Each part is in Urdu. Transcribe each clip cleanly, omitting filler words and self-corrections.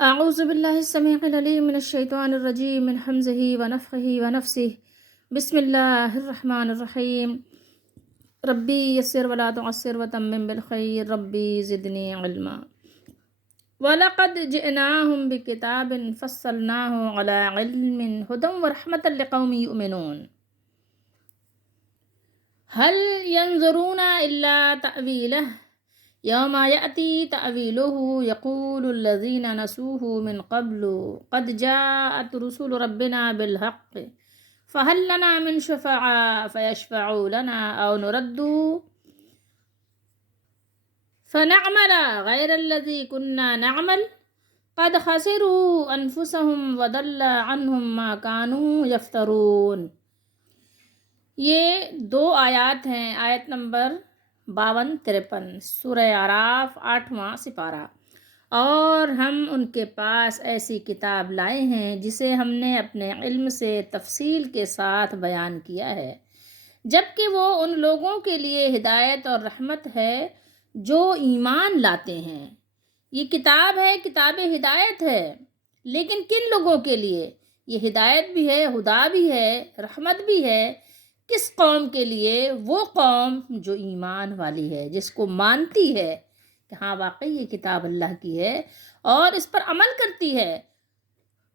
أعوذ بالله السميع العليم من الشيطان الرجيم من همزه ونفخه ونفسه. بسم الله الرحمن الرحيم. ربي يسر ولا تعسر وتمم بالخير ربي زدني علما. ولقد جئناهم بكتاب فصلناه على علم هدى ورحمة لقوم يؤمنون. هل ينظرون إلا تأويله يوم يأتي تأويله يقول الذين نسوه من قبل قد جاءت رسل ربنا بالحق فهل لنا من شفعاء فيشفعوا لنا أو نرد فنعمل غير الذي كنا نعمل قد خسروا أنفسهم وضل عنهم ما كانوا يفترون. یہ 2 آیات ہیں، آیت نمبر 52-53 سورہ اعراف 8واں سپارہ۔ اور ہم ان کے پاس ایسی کتاب لائے ہیں جسے ہم نے اپنے علم سے تفصیل کے ساتھ بیان کیا ہے، جبکہ وہ ان لوگوں کے لیے ہدایت اور رحمت ہے جو ایمان لاتے ہیں۔ یہ کتاب ہے، کتاب ہدایت ہے، لیکن کن لوگوں کے لیے؟ یہ ہدایت بھی ہے، ہدا بھی ہے، رحمت بھی ہے۔ کس قوم کے لیے؟ وہ قوم جو ایمان والی ہے، جس کو مانتی ہے کہ ہاں واقعی یہ کتاب اللہ کی ہے اور اس پر عمل کرتی ہے،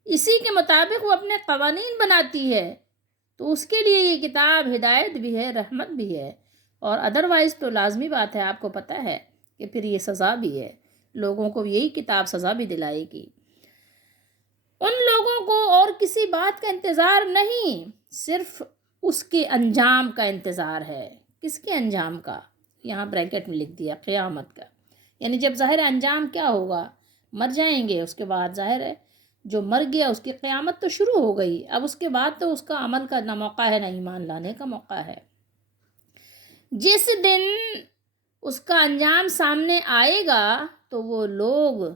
اسی کے مطابق وہ اپنے قوانین بناتی ہے، تو اس کے لیے یہ کتاب ہدایت بھی ہے، رحمت بھی ہے۔ اور ادروائز تو لازمی بات ہے، آپ کو پتہ ہے کہ پھر یہ سزا بھی ہے، لوگوں کو یہی کتاب سزا بھی دلائے گی۔ ان لوگوں کو اور کسی بات کا انتظار نہیں، صرف اس کے انجام کا انتظار ہے۔ کس کے انجام کا؟ یہاں بریکٹ میں لکھ دیا، قیامت کا۔ یعنی جب ظاہر انجام کیا ہوگا؟ مر جائیں گے، اس کے بعد ظاہر ہے جو مر گیا اس کی قیامت تو شروع ہو گئی، اب اس کے بعد تو اس کا عمل کا نہ موقع ہے نہ ایمان لانے کا موقع ہے۔ جس دن اس کا انجام سامنے آئے گا تو وہ لوگ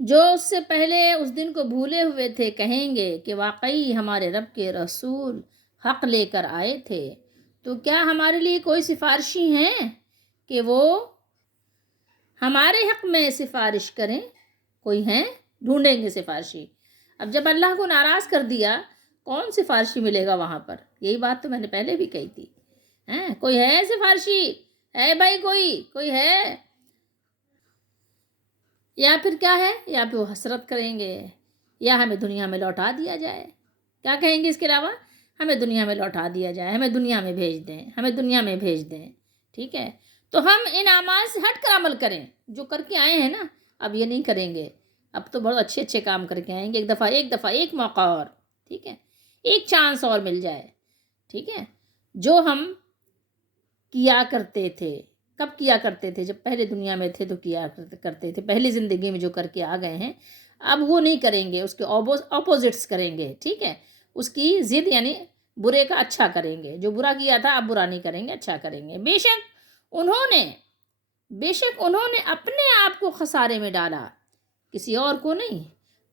جو اس سے پہلے اس دن کو بھولے ہوئے تھے کہیں گے کہ واقعی ہمارے رب کے رسول حق لے کر آئے تھے، تو کیا ہمارے لیے کوئی سفارشی ہیں کہ وہ ہمارے حق میں سفارش کریں؟ کوئی ہیں؟ ڈھونڈیں گے سفارشی۔ اب جب اللہ کو ناراض کر دیا، کون سفارشی ملے گا وہاں پر؟ یہی بات تو میں نے پہلے بھی کہی تھی۔ کوئی ہے سفارشی؟ ہے بھائی، کوئی ہے؟ یا پھر کیا ہے؟ یا پھر وہ حسرت کریں گے، یا ہمیں دنیا میں لوٹا دیا جائے۔ کیا کہیں گے اس کے علاوہ؟ ہمیں دنیا میں لوٹا دیا جائے، ہمیں دنیا میں بھیج دیں، ہمیں دنیا میں بھیج دیں۔ ٹھیک ہے، تو ہم ان اعمال سے ہٹ کر عمل کریں جو کر کے آئے ہیں نا، اب یہ نہیں کریں گے۔ اب تو بہت اچھے اچھے کام کر کے آئیں گے، ایک موقع اور، ٹھیک ہے، ایک چانس اور مل جائے۔ ٹھیک ہے، جو ہم کیا کرتے تھے، کب کیا کرتے تھے؟ جب پہلے دنیا میں تھے تو کیا کرتے تھے، پہلی زندگی میں جو کر کے آ گئے ہیں اب وہ نہیں کریں گے، اس کے اپوزٹس کریں گے۔ ٹھیک ہے، اس کی ضد یعنی برے کا اچھا کریں گے، جو برا کیا تھا اب برا نہیں کریں گے، اچھا کریں گے۔ بے شک انہوں نے اپنے آپ کو خسارے میں ڈالا، کسی اور کو نہیں۔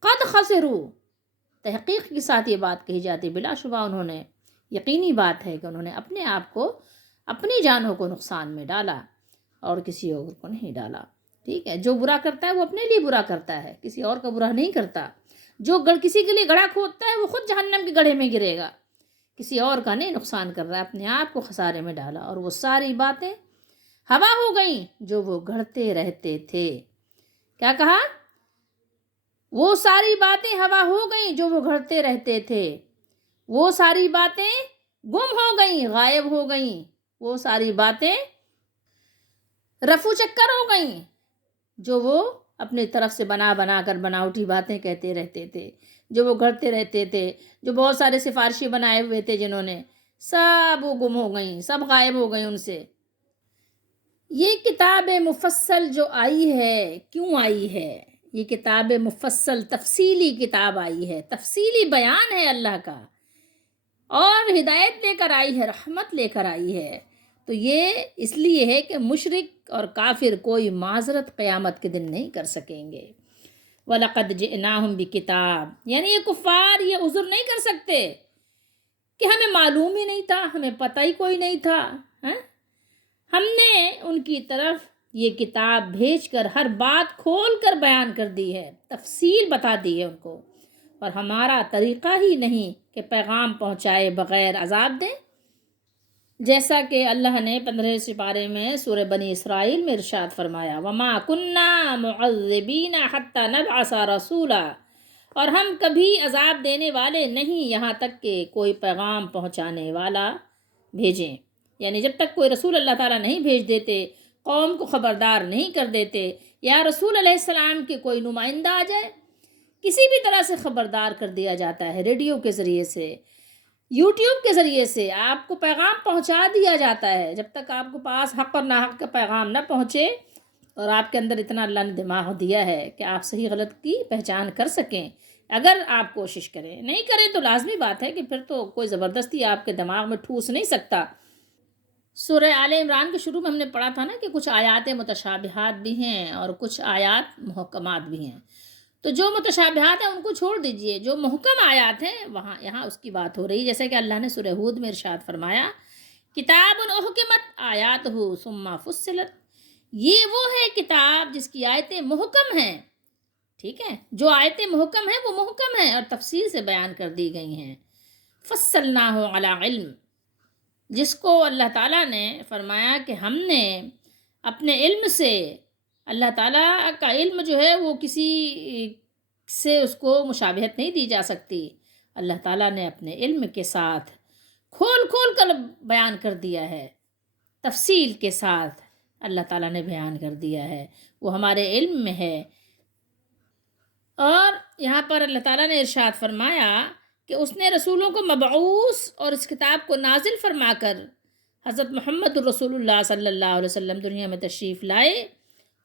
قد خسروا، تحقیق کے ساتھ یہ بات کہی جاتی، بلا شبہ انہوں نے، یقینی بات ہے کہ انہوں نے اپنے آپ کو، اپنی جانوں کو نقصان میں ڈالا اور کسی اور کو نہیں ڈالا۔ ٹھیک ہے، جو برا کرتا ہے وہ اپنے لیے برا کرتا ہے، کسی اور کا برا نہیں کرتا۔ جو کسی کے لیے گڑھا کھودتا ہے وہ خود جہنم کے گڑھے میں گرے گا، کسی اور کا نہیں نقصان کر رہا ہے، اپنے آپ کو خسارے میں ڈالا۔ اور وہ ساری باتیں ہوا ہو گئیں جو وہ گھڑتے رہتے تھے۔ کیا کہا؟ وہ ساری باتیں ہوا ہو گئیں جو وہ گھڑتے رہتے تھے، وہ ساری باتیں گم ہو گئیں، غائب ہو گئیں، وہ ساری باتیں رفو چکر ہو گئیں جو وہ اپنی طرف سے بنا کر بناوٹی باتیں کہتے رہتے تھے، جو وہ گھڑتے رہتے تھے، جو بہت سارے سفارشی بنائے ہوئے تھے جنہوں نے، سب وہ گم ہو گئیں، سب غائب ہو گئیں ان سے۔ یہ کتاب مفصل جو آئی ہے، کیوں آئی ہے؟ یہ کتاب مفصل تفصیلی کتاب آئی ہے، تفصیلی بیان ہے اللہ کا، اور ہدایت لے کر آئی ہے، رحمت لے کر آئی ہے۔ تو یہ اس لیے ہے کہ مشرک اور کافر کوئی معذرت قیامت کے دن نہیں کر سکیں گے۔ وَلَقَدْ جِئْنَاهُمْ بِكِتَابٍ، یعنی یہ کفار یہ عذر نہیں کر سکتے کہ ہمیں معلوم ہی نہیں تھا، ہمیں پتہ ہی کوئی نہیں تھا۔ ہم نے ان کی طرف یہ کتاب بھیج کر ہر بات کھول کر بیان کر دی ہے، تفصیل بتا دی ہے ان کو، اور ہمارا طریقہ ہی نہیں کہ پیغام پہنچائے بغیر عذاب دیں، جیسا کہ اللہ نے 15 سپارے میں سورہ بنی اسرائیل میں ارشاد فرمایا، وَمَا كُنَّا مُعَذِّبِينَ حَتَّى نَبْعَثَ رَسُولًا، اور ہم کبھی عذاب دینے والے نہیں یہاں تک کہ کوئی پیغام پہنچانے والا بھیجیں، یعنی جب تک کوئی رسول اللہ تعالیٰ نہیں بھیج دیتے، قوم کو خبردار نہیں کر دیتے، یا رسول علیہ السلام کے کوئی نمائندہ آ جائے، کسی بھی طرح سے خبردار کر دیا جاتا ہے، ریڈیو کے ذریعے سے، یوٹیوب کے ذریعے سے آپ کو پیغام پہنچا دیا جاتا ہے، جب تک آپ کو پاس حق اور ناحق کا پیغام نہ پہنچے، اور آپ کے اندر اتنا اللہ نے دماغ دیا ہے کہ آپ صحیح غلط کی پہچان کر سکیں، اگر آپ کوشش کریں، نہیں کریں تو لازمی بات ہے کہ پھر تو کوئی زبردستی آپ کے دماغ میں ٹھوس نہیں سکتا۔ سورہ آل عمران کے شروع میں ہم نے پڑھا تھا نا کہ کچھ آیات متشابہات بھی ہیں اور کچھ آیات محکمات بھی ہیں، تو جو متشابہات ہیں ان کو چھوڑ دیجئے، جو محکم آیات ہیں یہاں اس کی بات ہو رہی ہے، جیسے کہ اللہ نے سورہ ہود میں ارشاد فرمایا، کتاب احکمت آیاتہ ثم فصلت، یہ وہ ہے کتاب جس کی آیتیں محکم ہیں، ٹھیک ہے، جو آیتیں محکم ہیں وہ محکم ہیں اور تفصیل سے بیان کر دی گئی ہیں، فصلناہ علی علم، جس کو اللہ تعالیٰ نے فرمایا کہ ہم نے اپنے علم سے، اللہ تعالیٰ کا علم جو ہے وہ کسی سے اس کو مشابہت نہیں دی جا سکتی، اللہ تعالیٰ نے اپنے علم کے ساتھ کھول کھول کر بیان کر دیا ہے، تفصیل کے ساتھ اللہ تعالیٰ نے بیان کر دیا ہے، وہ ہمارے علم میں ہے۔ اور یہاں پر اللہ تعالیٰ نے ارشاد فرمایا کہ اس نے رسولوں کو مبعوث اور اس کتاب کو نازل فرما کر حضرت محمد الرسول اللہ صلی اللہ علیہ وسلم دنیا میں تشریف لائے،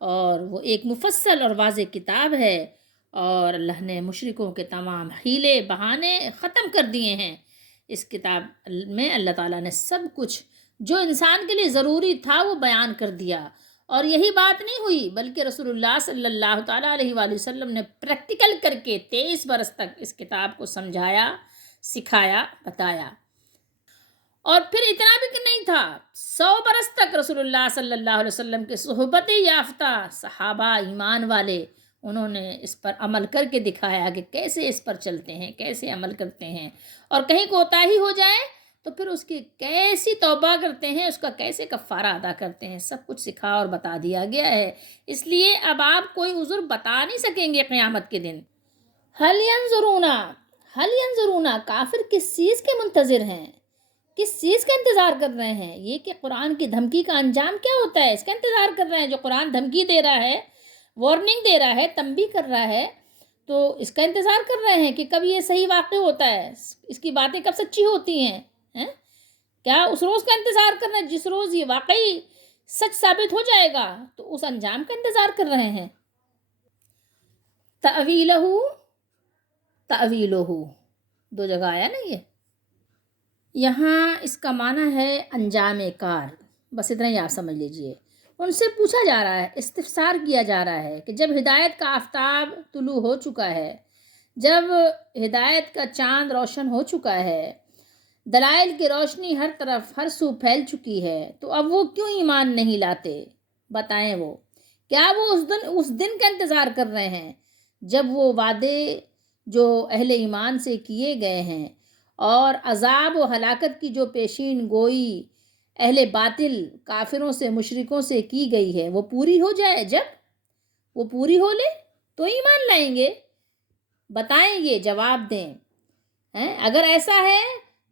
اور وہ ایک مفصل اور واضح کتاب ہے، اور اللہ نے مشرکوں کے تمام حیلے بہانے ختم کر دیے ہیں۔ اس کتاب میں اللہ تعالیٰ نے سب کچھ جو انسان کے لیے ضروری تھا وہ بیان کر دیا، اور یہی بات نہیں ہوئی بلکہ رسول اللہ صلی اللہ تعالیٰ علیہ وآلہ وسلم نے پریکٹیکل کر کے 23 برس تک اس کتاب کو سمجھایا، سکھایا، بتایا، اور پھر اتنا بھی کہ نہیں تھا، 100 برس تک رسول اللہ صلی اللہ علیہ وسلم کے صحبت یافتہ صحابہ ایمان والے انہوں نے اس پر عمل کر کے دکھایا کہ کیسے اس پر چلتے ہیں، کیسے عمل کرتے ہیں، اور کہیں کوتاہی ہو جائے تو پھر اس کی کیسی توبہ کرتے ہیں، اس کا کیسے کفارہ ادا کرتے ہیں، سب کچھ سکھا اور بتا دیا گیا ہے۔ اس لیے اب آپ کوئی عذر بتا نہیں سکیں گے قیامت کے دن۔ حل ینظرون، کافر کس چیز کے منتظر ہیں، کس چیز کا انتظار کر رہے ہیں؟ یہ کہ قرآن کی دھمکی کا انجام کیا ہوتا ہے، اس کا انتظار کر رہے ہیں۔ جو قرآن دھمکی دے رہا ہے، وارننگ دے رہا ہے، تنبیہ کر رہا ہے، تو اس کا انتظار کر رہے ہیں کہ کب یہ صحیح واقع ہوتا ہے، اس کی باتیں کب سچی ہوتی ہیں، کیا اس روز کا انتظار کر رہے ہیں جس روز یہ واقعی سچ ثابت ہو جائے گا، تو اس انجام کا انتظار کر رہے ہیں۔ تأویلہ، تأویلہ، دو جگہ آیا نا، یہاں اس کا معنی ہے انجام کار، بس اتنا ہی آپ سمجھ لیجئے۔ ان سے پوچھا جا رہا ہے، استفسار کیا جا رہا ہے کہ جب ہدایت کا آفتاب طلوع ہو چکا ہے، جب ہدایت کا چاند روشن ہو چکا ہے، دلائل کی روشنی ہر طرف ہر سو پھیل چکی ہے، تو اب وہ کیوں ایمان نہیں لاتے؟ بتائیں وہ کیا وہ اس دن کا انتظار کر رہے ہیں جب وہ وعدے جو اہل ایمان سے کیے گئے ہیں اور عذاب و ہلاکت کی جو پیشین گوئی اہل باطل کافروں سے مشرکوں سے کی گئی ہے وہ پوری ہو جائے؟ جب وہ پوری ہو لے تو ایمان لائیں گے۔ بتائیں، یہ جواب دیں، اگر ایسا ہے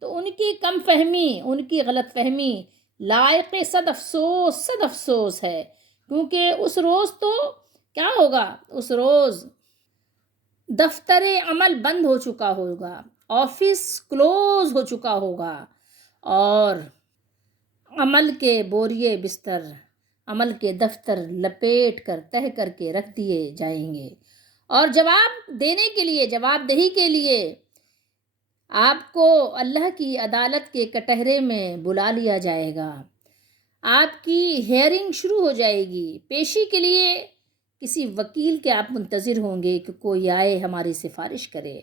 تو ان کی کم فہمی، ان کی غلط فہمی لائق صد افسوس ہے، کیونکہ اس روز تو کیا ہوگا، اس روز دفتر عمل بند ہو چکا ہوگا، آفس کلوز ہو چکا ہوگا، اور عمل کے بوریے بستر، عمل کے دفتر لپیٹ کر تہہ کر کے رکھ دیے جائیں گے، اور جواب دینے کے لیے، جواب دہی کے لیے آپ کو اللہ کی عدالت کے کٹہرے میں بلا لیا جائے گا، آپ کی ہیئرنگ شروع ہو جائے گی، پیشی کے لیے کسی وکیل کے آپ منتظر ہوں گے کہ کوئی آئے ہماری سفارش کرے،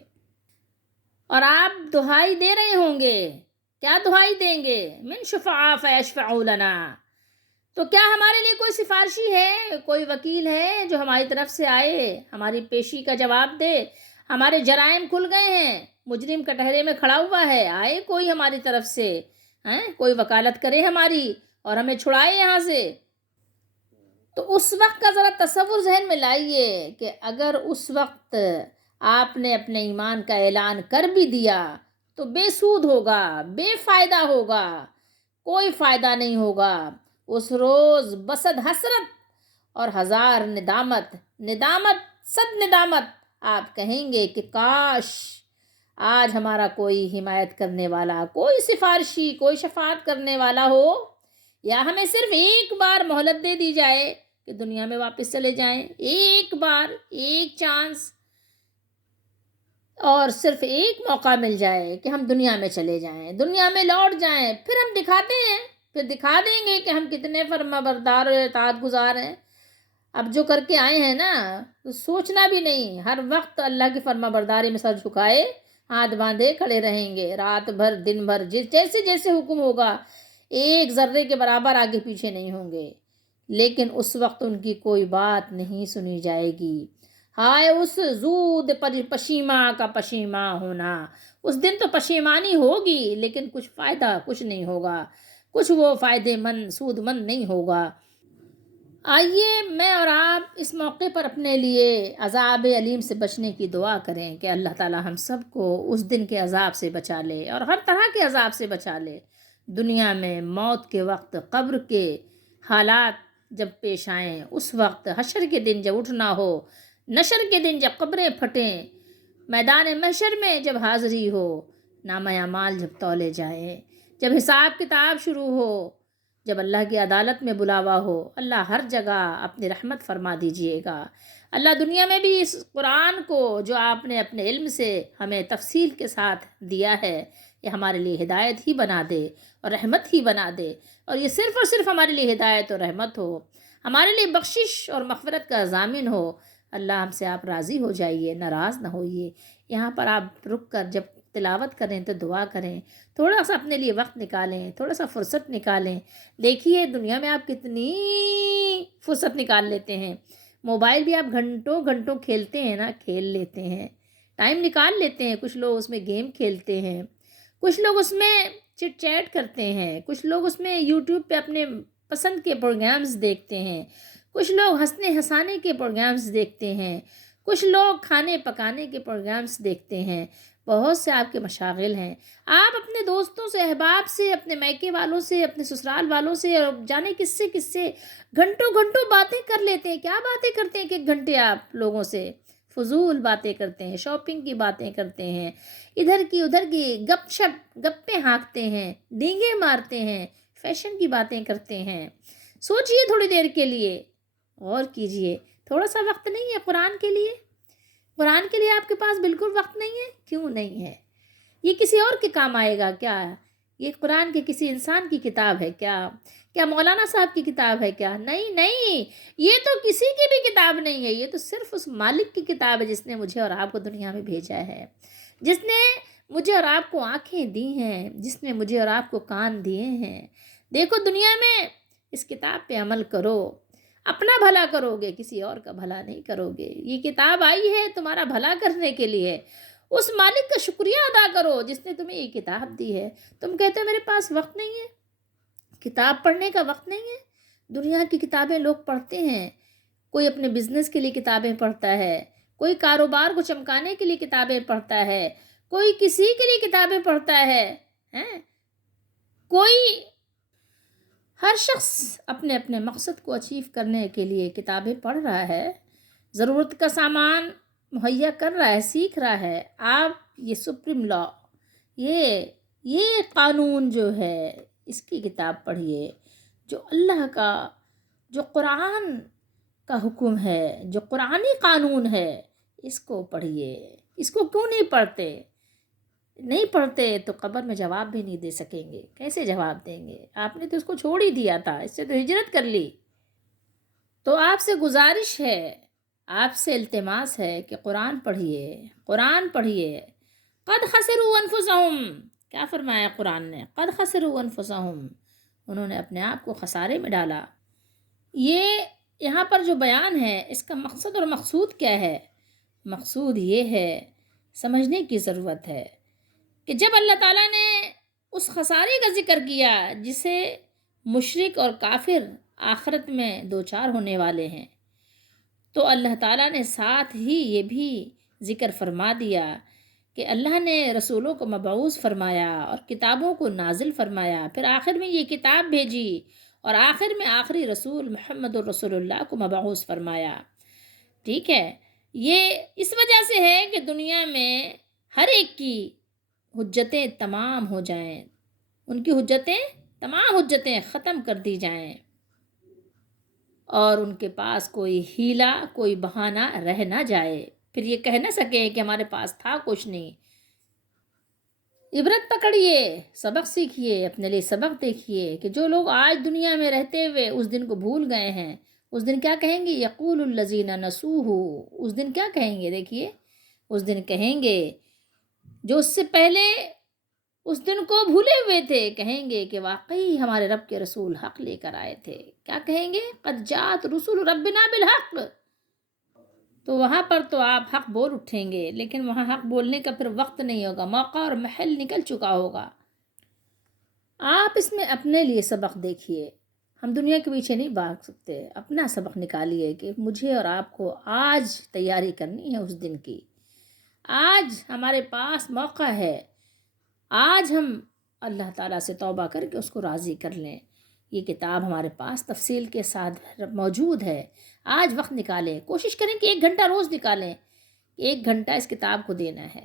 اور آپ دہائی دے رہے ہوں گے، کیا دہائی دیں گے؟ من شفعاء فیشفعوا لنا، تو کیا ہمارے لیے کوئی سفارشی ہے، کوئی وکیل ہے جو ہماری طرف سے آئے، ہماری پیشی کا جواب دے؟ ہمارے جرائم کھل گئے ہیں، مجرم کٹہرے میں کھڑا ہوا ہے، آئے کوئی ہماری طرف سے، کوئی وکالت کرے ہماری اور ہمیں چھڑائے یہاں سے؟ تو اس وقت کا ذرا تصور ذہن میں لائیے کہ اگر اس وقت آپ نے اپنے ایمان کا اعلان کر بھی دیا تو بے سود ہوگا، بے فائدہ ہوگا، کوئی فائدہ نہیں ہوگا۔ اس روز بسد حسرت اور ہزار ندامت، ندامت صد ندامت، آپ کہیں گے کہ کاش آج ہمارا کوئی حمایت کرنے والا، کوئی سفارشی، کوئی شفاعت کرنے والا ہو، یا ہمیں صرف ایک بار مہلت دے دی جائے کہ دنیا میں واپس چلے جائیں، ایک بار، ایک چانس، اور صرف ایک موقع مل جائے کہ ہم دنیا میں چلے جائیں، دنیا میں لوٹ جائیں، پھر ہم دکھاتے ہیں، پھر دکھا دیں گے کہ ہم کتنے فرما بردار اور اطاعت گزار ہیں۔ اب جو کر کے آئے ہیں نا، تو سوچنا بھی نہیں، ہر وقت اللہ کی فرما برداری میں سر جھکائے، ہاتھ باندھے کھڑے رہیں گے، رات بھر دن بھر، جیسے جیسے حکم ہوگا، ایک ذرے کے برابر آگے پیچھے نہیں ہوں گے۔ لیکن اس وقت ان کی کوئی بات نہیں سنی جائے گی۔ ہائے اس زود پشیماں کا پشیماں ہونا، اس دن تو پشیمانی ہوگی لیکن کچھ فائدہ کچھ نہیں ہوگا، کچھ وہ فائدے مند، سود مند نہیں ہوگا۔ آئیے میں اور آپ اس موقع پر اپنے لیے عذاب علیم سے بچنے کی دعا کریں کہ اللہ تعالی ہم سب کو اس دن کے عذاب سے بچا لے اور ہر طرح کے عذاب سے بچا لے، دنیا میں موت کے وقت، قبر کے حالات جب پیش آئیں، اس وقت حشر کے دن جب اٹھنا ہو، نشر کے دن جب قبریں پھٹیں، میدان محشر میں جب حاضری ہو، نامہ اعمال جب تولے جائیں، جب حساب کتاب شروع ہو، جب اللہ کی عدالت میں بلاوا ہو، اللہ ہر جگہ اپنی رحمت فرما دیجئے گا۔ اللہ دنیا میں بھی اس قرآن کو جو آپ نے اپنے علم سے ہمیں تفصیل کے ساتھ دیا ہے، یہ ہمارے لیے ہدایت ہی بنا دے اور رحمت ہی بنا دے، اور یہ صرف اور صرف ہمارے لیے ہدایت اور رحمت ہو، ہمارے لیے بخشش اور مغفرت کا ضامن ہو۔ اللہ ہم سے آپ راضی ہو جائیے، ناراض نہ ہوئیے۔ یہاں پر آپ رک کر جب تلاوت کریں تو دعا کریں، تھوڑا سا اپنے لیے وقت نکالیں، تھوڑا سا فرصت نکالیں۔ دیکھیے دنیا میں آپ کتنی فرصت نکال لیتے ہیں، موبائل بھی آپ گھنٹوں گھنٹوں کھیلتے ہیں نا، کھیل لیتے ہیں، ٹائم نکال لیتے ہیں۔ کچھ لوگ اس میں گیم کھیلتے ہیں، کچھ لوگ اس میں چٹ چیٹ کرتے ہیں، کچھ لوگ اس میں یوٹیوب پہ اپنے پسند کے پروگرامز دیکھتے ہیں، کچھ لوگ ہنسنے ہنسانے کے پروگرامز دیکھتے ہیں، کچھ لوگ کھانے پکانے کے پروگرامز دیکھتے ہیں۔ بہت سے آپ کے مشاغل ہیں، آپ اپنے دوستوں سے، احباب سے، اپنے میکے والوں سے، اپنے سسرال والوں سے، اور جانے کس سے گھنٹوں گھنٹوں باتیں کر لیتے ہیں۔ کیا باتیں کرتے ہیں کہ ایک گھنٹے آپ لوگوں سے؟ فضول باتیں کرتے ہیں، شاپنگ کی باتیں کرتے ہیں، ادھر کی ادھر کی گپ شپ، گپیں ہانکتے ہیں، ڈینگے مارتے ہیں، فیشن کی باتیں کرتے ہیں۔ سوچئے تھوڑی دیر کے لیے، غور کیجئے، تھوڑا سا وقت نہیں ہے قرآن کے لیے؟ قرآن کے لیے آپ کے پاس بالکل وقت نہیں ہے؟ کیوں نہیں ہے؟ یہ کسی اور کے کام آئے گا کیا؟ یہ قرآن کے کسی انسان کی کتاب ہے کیا؟ کیا مولانا صاحب کی کتاب ہے کیا؟ نہیں نہیں، یہ تو کسی کی بھی کتاب نہیں ہے، یہ تو صرف اس مالک کی کتاب ہے جس نے مجھے اور آپ کو دنیا میں بھیجا ہے، جس نے مجھے اور آپ کو آنکھیں دی ہیں، جس نے مجھے اور آپ کو کان دیے ہیں۔ دیکھو دنیا میں اس کتاب پہ عمل کرو، اپنا بھلا کرو گے، کسی اور کا بھلا نہیں کرو گے۔ یہ کتاب آئی ہے تمہارا بھلا کرنے کے لیے، اس مالک کا شکریہ ادا کرو جس نے تمہیں یہ کتاب دی ہے۔ تم کہتے ہو میرے پاس وقت نہیں ہے، کتاب پڑھنے کا وقت نہیں ہے۔ دنیا کی کتابیں لوگ پڑھتے ہیں، کوئی اپنے بزنس کے لیے کتابیں پڑھتا ہے، کوئی کاروبار کو چمکانے کے لیے کتابیں پڑھتا ہے، کوئی کسی کے لیے کتابیں پڑھتا ہے، کوئی، ہر شخص اپنے اپنے مقصد کو اچیو کرنے کے لیے کتابیں پڑھ رہا ہے، ضرورت کا سامان مہیا کر رہا ہے، سیکھ رہا ہے۔ آپ یہ سپریم لا، یہ قانون جو ہے، اس کی کتاب پڑھیے، جو اللہ کا، جو قرآن کا حکم ہے، جو قرآنی قانون ہے، اس کو پڑھیے۔ اس کو کیوں نہیں پڑھتے؟ نہیں پڑھتے تو قبر میں جواب بھی نہیں دے سکیں گے، کیسے جواب دیں گے؟ آپ نے تو اس کو چھوڑ ہی دیا تھا، اس سے تو ہجرت کر لی۔ تو آپ سے گزارش ہے، آپ سے التماس ہے کہ قرآن پڑھیے، قرآن پڑھیے۔ قد خسروا انفسہم، کیا فرمایا قرآن نے؟ قد خسروا انفسہم، انہوں نے اپنے آپ کو خسارے میں ڈالا۔ یہ یہاں پر جو بیان ہے اس کا مقصد اور مقصود کیا ہے؟ مقصود یہ ہے، سمجھنے کی ضرورت ہے کہ جب اللہ تعالیٰ نے اس خسارے کا ذکر کیا جسے مشرک اور کافر آخرت میں دوچار ہونے والے ہیں، تو اللہ تعالیٰ نے ساتھ ہی یہ بھی ذکر فرما دیا کہ اللہ نے رسولوں کو مبعوث فرمایا اور کتابوں کو نازل فرمایا، پھر آخر میں یہ کتاب بھیجی اور آخر میں آخری رسول محمد الرسول اللہ کو مبعوث فرمایا۔ ٹھیک ہے، یہ اس وجہ سے ہے کہ دنیا میں ہر ایک کی حجتیں تمام ہو جائیں، ان کی تمام حجتیں ختم کر دی جائیں اور ان کے پاس کوئی ہیلا، کوئی بہانہ رہ نہ جائے، پھر یہ کہہ نہ سکے کہ ہمارے پاس تھا کچھ نہیں۔ عبرت پکڑیے، سبق سیکھیے، اپنے لیے سبق دیکھیے کہ جو لوگ آج دنیا میں رہتے ہوئے اس دن کو بھول گئے ہیں، اس دن کیا کہیں گے؟ یقول الذین نسوہ، اس دن کیا کہیں گے؟ دیکھیے، اس دن کہیں گے جو اس سے پہلے اس دن کو بھولے ہوئے تھے، کہیں گے کہ واقعی ہمارے رب کے رسول حق لے کر آئے تھے۔ کیا کہیں گے؟ قد جاءت رسول ربنا بالحق۔ تو وہاں پر تو آپ حق بول اٹھیں گے، لیکن وہاں حق بولنے کا پھر وقت نہیں ہوگا، موقع اور محل نکل چکا ہوگا۔ آپ اس میں اپنے لیے سبق دیکھیے، ہم دنیا کے پیچھے نہیں بھاگ سکتے، اپنا سبق نکالیے کہ مجھے اور آپ کو آج تیاری کرنی ہے اس دن کی۔ آج ہمارے پاس موقع ہے، آج ہم اللہ تعالیٰ سے توبہ کر کے اس کو راضی کر لیں۔ یہ کتاب ہمارے پاس تفصیل کے ساتھ موجود ہے، آج وقت نکالیں، کوشش کریں کہ 1 گھنٹہ روز نکالیں، 1 گھنٹہ اس کتاب کو دینا ہے،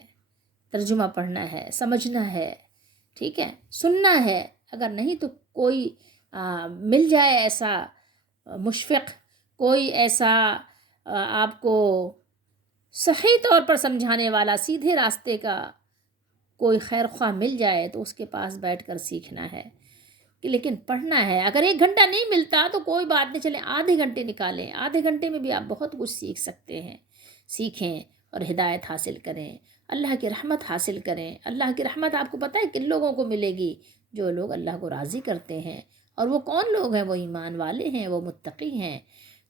ترجمہ پڑھنا ہے، سمجھنا ہے، ٹھیک ہے، سننا ہے، اگر نہیں تو کوئی مل جائے ایسا مشفق، کوئی ایسا آپ کو صحیح طور پر سمجھانے والا، سیدھے راستے کا کوئی خیر خواہ مل جائے تو اس کے پاس بیٹھ کر سیکھنا ہے، لیکن پڑھنا ہے۔ اگر 1 گھنٹہ نہیں ملتا تو کوئی بات نہیں، چلیں آدھے گھنٹے نکالیں، آدھے گھنٹے میں بھی آپ بہت کچھ سیکھ سکتے ہیں، سیکھیں اور ہدایت حاصل کریں، اللہ کی رحمت حاصل کریں۔ اللہ کی رحمت آپ کو پتہ ہے کن لوگوں کو ملے گی؟ جو لوگ اللہ کو راضی کرتے ہیں، اور وہ کون لوگ ہیں؟ وہ ایمان والے ہیں، وہ متقی ہیں۔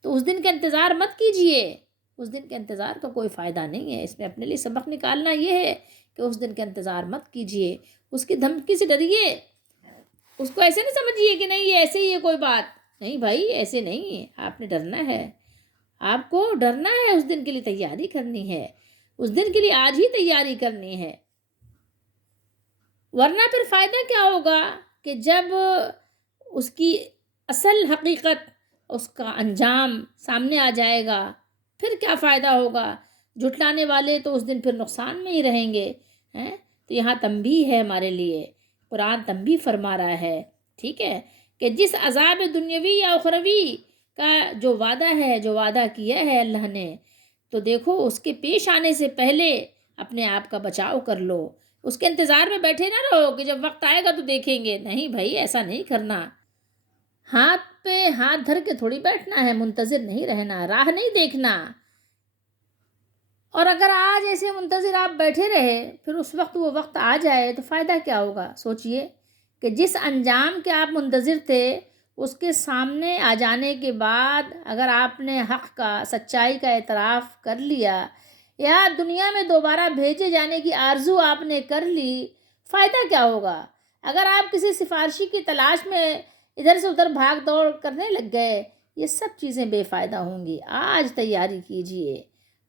تو اس دن کا انتظار مت کیجئے، اس دن کے انتظار کا کوئی فائدہ نہیں ہے۔ اس میں اپنے لیے سبق نکالنا یہ ہے کہ اس دن کا انتظار مت کیجئے، اس کی دھمکی سے ڈریے، اس کو ایسے نہیں سمجھیے کہ نہیں یہ ایسے ہی ہے کوئی بات، نہیں بھائی ایسے نہیں ہے، آپ نے ڈرنا ہے، آپ کو ڈرنا ہے، اس دن کے لیے تیاری کرنی ہے، اس دن کے لیے آج ہی تیاری کرنی ہے، ورنہ پھر فائدہ کیا ہوگا کہ جب اس کی اصل حقیقت، اس کا انجام سامنے آ جائے گا، پھر کیا فائدہ ہوگا؟ جھٹلانے والے تو اس دن پھر نقصان میں ہی رہیں گے۔ تو یہاں تنبیہ ہے ہمارے لیے، قرآن تنبیہ فرما رہا ہے، ٹھیک ہے، کہ جس عذاب دنیاوی یا اخروی کا جو وعدہ ہے، جو وعدہ کیا ہے اللہ نے، تو دیکھو اس کے پیش آنے سے پہلے اپنے آپ کا بچاؤ کر لو، اس کے انتظار میں بیٹھے نہ رہو کہ جب وقت آئے گا تو دیکھیں گے، نہیں بھائی ایسا نہیں کرنا، ہاتھ پہ ہاتھ دھر کے تھوڑی بیٹھنا ہے، منتظر نہیں رہنا، راہ نہیں دیکھنا۔ اور اگر آج ایسے منتظر آپ بیٹھے رہے، پھر اس وقت وہ وقت آ جائے تو فائدہ کیا ہوگا؟ سوچئے کہ جس انجام کے آپ منتظر تھے اس کے سامنے آ جانے کے بعد اگر آپ نے حق کا، سچائی کا اعتراف کر لیا، یا دنیا میں دوبارہ بھیجے جانے کی آرزو آپ نے کر لی، فائدہ کیا ہوگا؟ اگر آپ کسی سفارشی کی تلاش میں ادھر سے ادھر بھاگ دوڑ کرنے لگ گئے، یہ سب چیزیں بے فائدہ ہوں گی۔ آج تیاری کیجئے،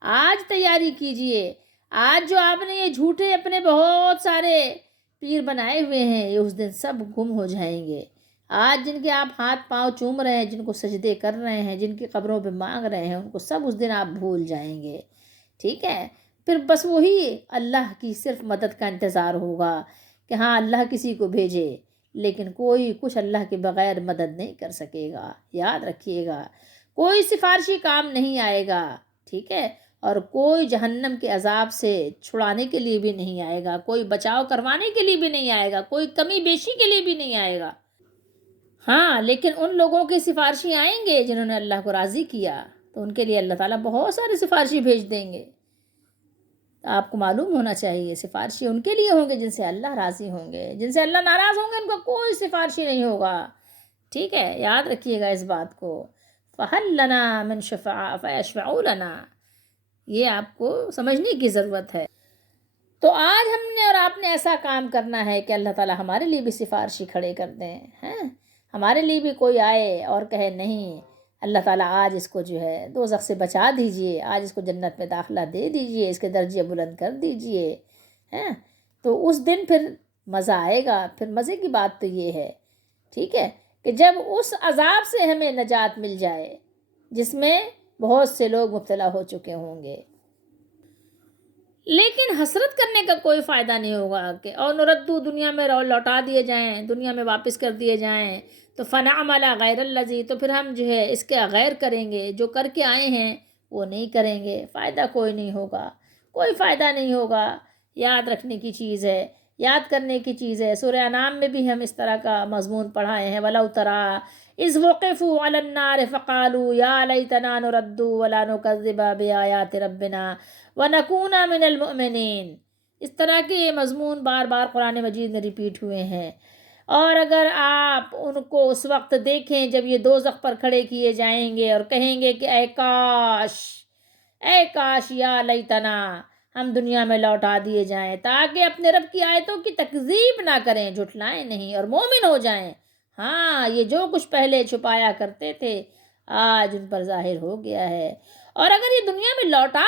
آج تیاری کیجئے، آج جو آپ نے یہ جھوٹے اپنے بہت سارے پیر بنائے ہوئے ہیں، یہ اس دن سب گم ہو جائیں گے۔ آج جن کے آپ ہاتھ پاؤں چوم رہے ہیں، جن کو سجدے کر رہے ہیں، جن کی قبروں پہ مانگ رہے ہیں، ان کو سب اس دن آپ بھول جائیں گے، ٹھیک ہے؟ پھر بس وہی اللہ کی صرف مدد کا انتظار ہوگا کہ ہاں اللہ کسی کو بھیجے، لیکن کوئی کچھ اللہ کے بغیر مدد نہیں کر سکے گا، یاد رکھیے گا، کوئی سفارشی کام نہیں آئے گا، ٹھیک ہے؟ اور کوئی جہنم کے عذاب سے چھڑانے کے لیے بھی نہیں آئے گا، کوئی بچاؤ کروانے کے لیے بھی نہیں آئے گا، کوئی کمی بیشی کے لیے بھی نہیں آئے گا۔ ہاں لیکن ان لوگوں کی سفارشی آئیں گے جنہوں نے اللہ کو راضی کیا، تو ان کے لیے اللہ تعالیٰ بہت سارے سفارشی بھیج دیں گے۔ آپ کو معلوم ہونا چاہیے سفارشی ان کے لیے ہوں گے جن سے اللہ راضی ہوں گے، جن سے اللہ ناراض ہوں گے ان کا کوئی سفارشی نہیں ہوگا، ٹھیک ہے؟ یاد رکھیے گا اس بات کو۔ فَهَلْ لَنَا مِن شُفَعَاءَ فَيَشْفَعُوا لَنَا. یہ آپ کو سمجھنے کی ضرورت ہے. تو آج ہم نے اور آپ نے ایسا کام کرنا ہے کہ اللہ تعالیٰ ہمارے لیے بھی سفارشی کھڑے کر دیں. ہمارے لیے بھی کوئی آئے اور کہے نہیں اللہ تعالیٰ آج اس کو جو ہے دوزخ سے بچا دیجئے، آج اس کو جنت میں داخلہ دے دیجئے، اس کے درجے بلند کر دیجئے. تو اس دن پھر مزہ آئے گا. پھر مزے کی بات تو یہ ہے، ٹھیک ہے، کہ جب اس عذاب سے ہمیں نجات مل جائے جس میں بہت سے لوگ مبتلا ہو چکے ہوں گے. لیکن حسرت کرنے کا کوئی فائدہ نہیں ہوگا کہ اور نردو دنیا میں لوٹا دیے جائیں، دنیا میں واپس کر دیے جائیں تو فنعمل غیر الذی، تو پھر ہم جو ہے اس کے غیر کریں گے، جو کر کے آئے ہیں وہ نہیں کریں گے. فائدہ کوئی نہیں ہوگا، کوئی فائدہ نہیں ہوگا. یاد رکھنے کی چیز ہے، یاد کرنے کی چیز ہے. سورہ انعام میں بھی ہم اس طرح کا مضمون پڑھائے ہیں. وَلَوْ تَرَىٰ إِذْ وُقِفُوا عَلَى النَّارِ فَقَالُوا يَا لَيْتَنَا نُرَدُّ وَلَا نُكَذِّبَ بِآيَاتِ رَبِّنَا وَنَكُونَ مِنَ الْمُؤْمِنِينَ. اس طرح کے یہ مضمون بار بار قرآن مجید میں ریپیٹ ہوئے ہیں. اور اگر آپ ان کو اس وقت دیکھیں جب یہ دوزخ پر کھڑے کیے جائیں گے اور کہیں گے کہ اے کاش یا لیتنا ہم دنیا میں لوٹا دیے جائیں تاکہ اپنے رب کی آیتوں کی تکذیب نہ کریں، جھٹلائیں نہیں اور مومن ہو جائیں. یہ جو کچھ پہلے چھپایا کرتے تھے آج ان پر ظاہر ہو گیا ہے. اور اگر یہ دنیا میں لوٹا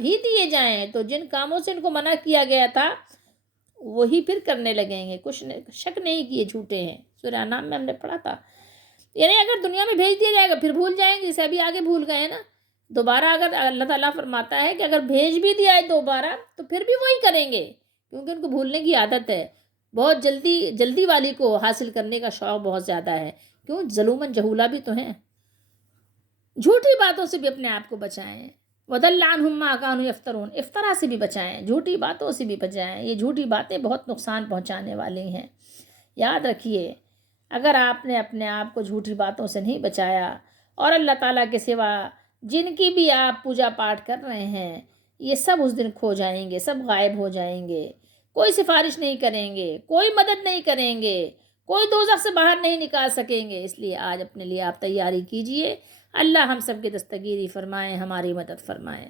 بھی دیے جائیں تو جن کاموں سے ان کو منع کیا گیا تھا وہی پھر کرنے لگیں گے. کچھ شک نہیں کہ یہ جھوٹے ہیں. سورہ انعام میں ہم نے پڑھا تھا. یعنی اگر دنیا میں بھیج دیا جائے گا پھر بھول جائیں گے، جسے ابھی آگے بھول گئے ہیں نا. دوبارہ اگر اللہ تعالیٰ فرماتا ہے کہ اگر بھیج بھی دیا ہے دوبارہ تو پھر بھی وہی کریں گے کیونکہ ان کو بھولنے کی عادت ہے. بہت جلدی والی کو حاصل کرنے کا شوق بہت زیادہ ہے. کیوں؟ ظلوماً جہولا بھی تو ہیں. جھوٹی باتوں سے بھی اپنے آپ کو بچائیں. وَضَلَّ عَنْهُمْ مَا كَانُوا يَفْتَرُونَ. افطرا سے بھی بچائیں، جھوٹی باتوں سے بھی بچائیں. یہ جھوٹی باتیں بہت نقصان پہنچانے والی ہیں. یاد رکھیے اگر آپ نے اپنے آپ کو جھوٹی باتوں سے نہیں بچایا اور اللہ تعالیٰ کے سوا جن کی بھی آپ پوجا پاٹ کر رہے ہیں یہ سب اس دن کھو جائیں گے، سب غائب ہو جائیں گے. کوئی سفارش نہیں کریں گے، کوئی مدد نہیں کریں گے، کوئی دوزخ سے باہر نہیں نکال سکیں گے. اس لیے آج اپنے لیے آپ تیاری کیجئے. اللہ ہم سب کی دستگیری فرمائیں، ہماری مدد فرمائیں.